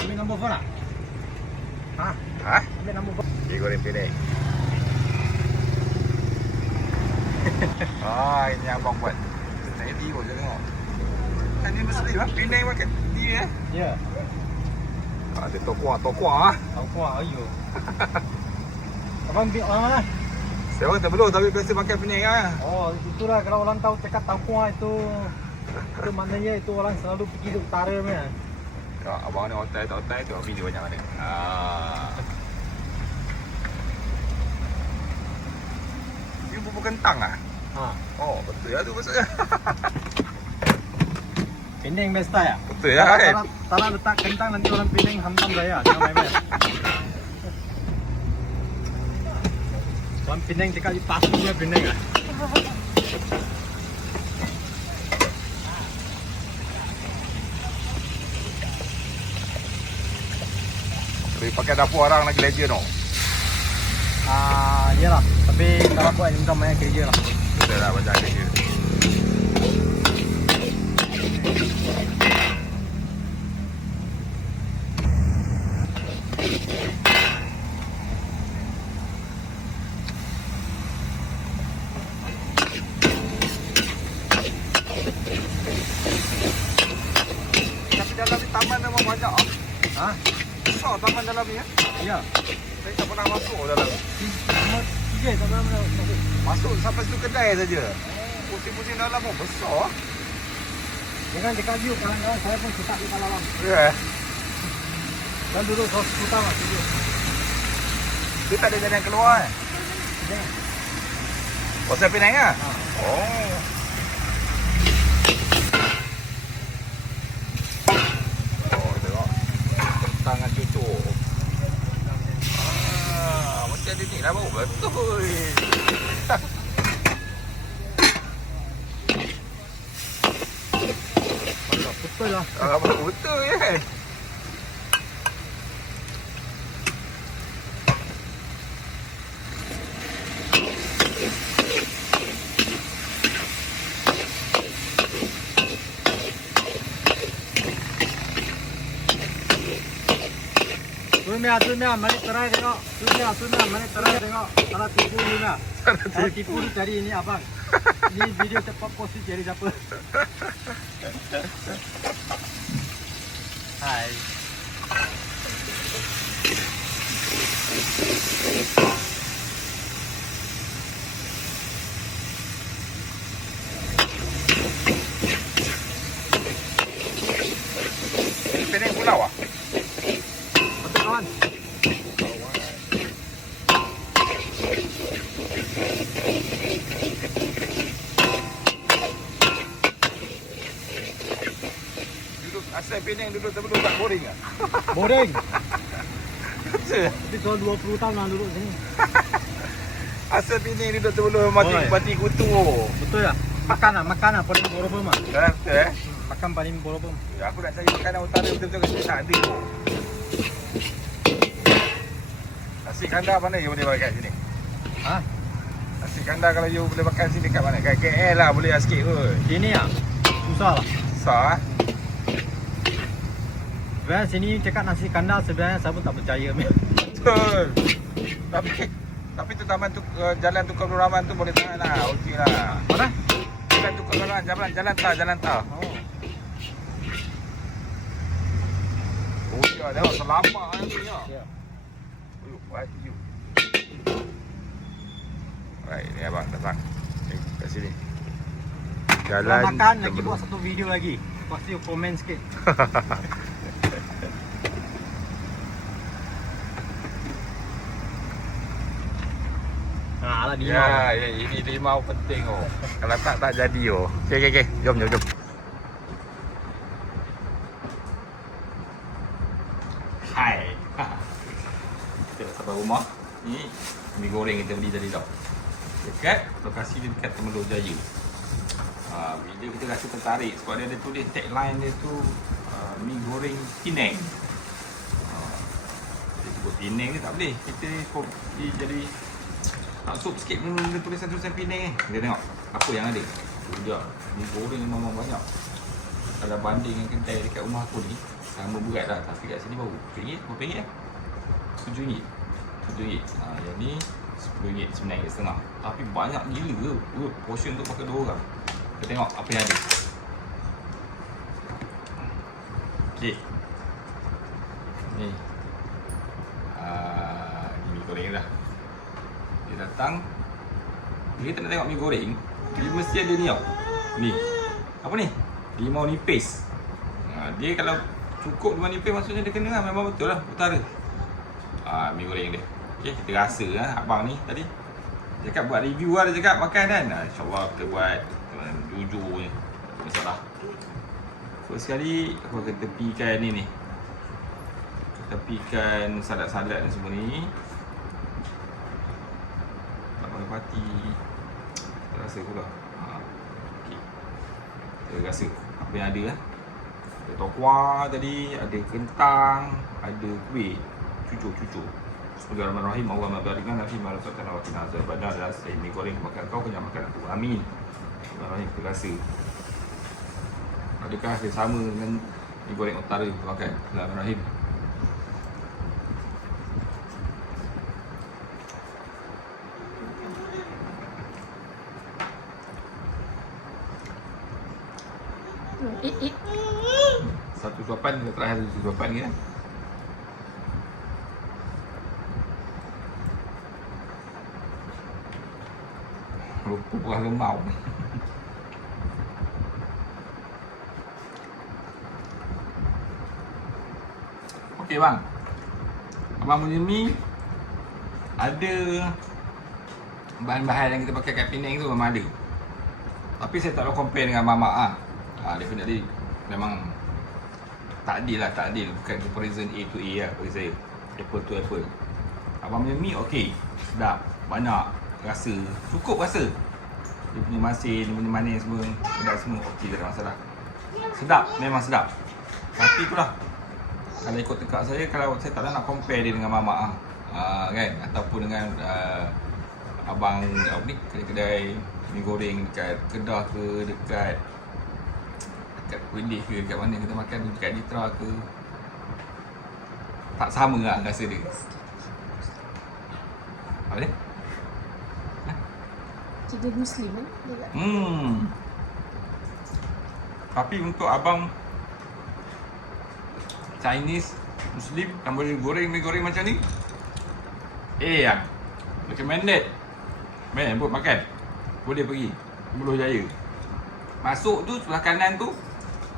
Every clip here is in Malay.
Ambil nombor phone tak? Ha? Ambil nombor phone. Dia goreng Penang. Ini abang buat. Saya tiru je tengok. Kan dia mesti lah. Penang makan dia Ya. Ada tokuah. Tahu kuah, ayo. Abang ambil orang mana? Saya orang tak belum tapi biasa makan Penang lah. Oh, itulah kalau orang tahu cakap tahu kuah itu maknanya itu orang selalu pergi ke utara punya. Ya, abang ni hotel tu video banyak mana. Ini bubur kentang ah. Oh, betul ya tu maksudnya. Penang best ya? Betul ya kan? Kalau letak kentang nanti orang Penang hantam saya. Jangan main-main. Orang Penang cakap di pasungnya Penang ah. Tapi pakai dapur orang lagi legend tau. Iyalah. Tapi kalau buat bukan banyak kerja lah. Betul lah macam kerja. Tapi dalam ni taman memang banyak ah. Besar taman dalam ni ya. Ya. Saya tak pernah masuk dalam. Nomor 3 tak pernah masuk. Masuk sampai situ kedai saja. Pusing-pusing dalam pun besar. Jangan dekat view kawan-kawan saya pun suka di dalam. Ya. Dan duduk utama studio. Dia tak ada jalan keluar eh. Jangan. Pasal Penang ah? Oh. Oh, tengok. Tangan cucu. Macam dia ni lah bau. Betul. Betul lah. Betul kan? Sunya, mari terai tengok. Sunya, mari terai tengok. Kalau tipu ni lah. Kalau tipu ni cari ini abang. Ini video cepat post ni cari siapa. Hai. Penang pulau ah? Betul kawan. Duduk asal Penang duduk sebelum tak boring ah? Boring. Betul. Tapi soal 20 tahun lah duduk sini. Asal Penang duduk sebelum mati kutu. Betul lah. Makan lah paling borobom lah. Betul eh? Makan paling borobom. Ya, aku nak cari makanan utara betul-betul kat sini tak ada. Nasi kandar mana you boleh makan sini? Nasi kandar kalau you boleh makan sini kat mana? Kat KL lah boleh lah sikit kot. Sini lah. Susah lah. Susah ah. Sebenarnya sini cakap nasi kandar sebenarnya saya pun tak percaya. Betul. Tapi tu taman tu jalan Tukar Abdul Rahman tu boleh tahan lah. Okey lah. Mana? Jalan Tukar Abdul Rahman, jalan tar. Oh. Oh ya, tengok selamat ni ya. Ya. Right, you. Right, ni abang datang. Kat sini. Setelah Jalan makan lagi buat satu video lagi. Pasti komen sikit. Alah ni. Ya, ini limau penting oh. Kalau tak jadi oh. Okey. Jom. Hai. Kita dah sampai rumah. Ni mi goreng kita beli tadi tau. Dekat lokasi dia dekat Temelloh Jaya. Bila kita rasa tertarik sebab dia ada tulis tagline dia tu mi goreng Penang. Dia sebut Penang ni tak boleh. Kita jadi tak sup sikit dulu dengan tulisan-tulisan Penang ni. Kita tengok apa yang ada. Tu je. Mi goreng memang banyak. Kalau banding dengan kedai dekat rumah aku ni, sama berat lah. Tapi kat sini baru RM7. Berapa ringgit? RM7. RM7. Yang ni RM10, RM9.5. Tapi banyak gila ke. Portion untuk pakai 2 orang. Kita tengok apa yang ada. Okey. Ni. Ni mi goreng dah. Dia datang. Dia tak nak tengok mi goreng. Dia mesti ada ni tau. Ni. Apa ni? Limau nipis. Dia kalau cukup limau nipis maksudnya dia kena lah. Memang betul lah utara. Mi goreng dia. Okey, kita rasa lah abang ni tadi. Dia cakap buat review lah, dia cakap makan kan. InsyaAllah kita buat jujur je. Tak masalah. First sekali aku akan tepikan ni. Tepikan salad-salad dan semua ni. Tak boleh pati. Kita rasa pula. Okay. Kita rasa apa yang ada lah. Ada tokwa tadi, ada kentang, ada kuih, cucur-cucur. Bismillahirrahmanirrahim. Allahumma barik lana fi ma razaqtana wa qina azabannar. Dan saya mi goreng makan kau kenyang makan aku. Amin. Bismillahirrahmanirrahim. Kita rasa. Adakah dia sama dengan mi goreng utara kita makan? Bismillahirrahmanirrahim. Satu suapan, kita terakhir satu suapan ni kan. Lupa buah lemau. Okey bang. Abang punya mi ada bahan-bahan yang kita pakai kat Penang tu memang ada. Tapi saya tak nak compare dengan mamak ah. Definitely memang tak adil lah, tak adil. Bukan comparison A to A lah bagi saya. Apple to apple. Abang punya mi okey, sedap, banyak rasa, cukup rasa. Dia punya masin, dia punya manis semua, pedas semua okey, tak ada masalah. Sedap, memang sedap. Tapi itulah, kalau ikut tekak saya, kalau saya tak nak compare dia dengan mamak kan, ataupun dengan abang ni, kedai-kedai mi goreng dekat Kedah ke, dekat Kuilih ke, dekat mana kita makan, dekat Nitra ke, tak sama lah rasa dia. Apa dia? Jadi Muslim kan? Tapi untuk abang Chinese Muslim yang boleh goreng mi goreng macam ni, yang recommended. Man, buat makan. Boleh pergi Buloh Jaya. Masuk tu sebelah kanan tu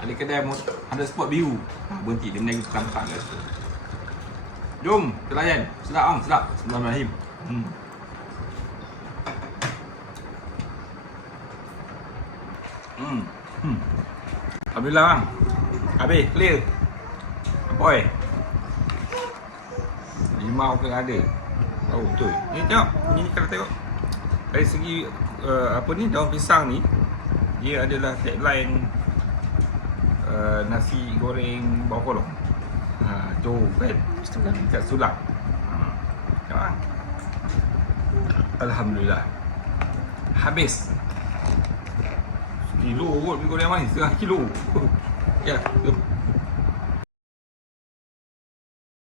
ada kedai ada spot biru. Berhenti dia menaiki petang-petang kat situ. Jom kita layan. Sedap bang, sedap. Bismillahirrahmanirrahim. Alhamdulillah bang. Habis, clear. Boy. Limau ke ada. Oh betul. Ni tengok. Ni kalau tengok dari segi daun pisang ni, dia adalah tagline nasi goreng bawang kolong. Jom kan. Kat sulap. Tengok. Alhamdulillah. Habis. Kilo kot mi goreng manis, setengah kilo. Ya,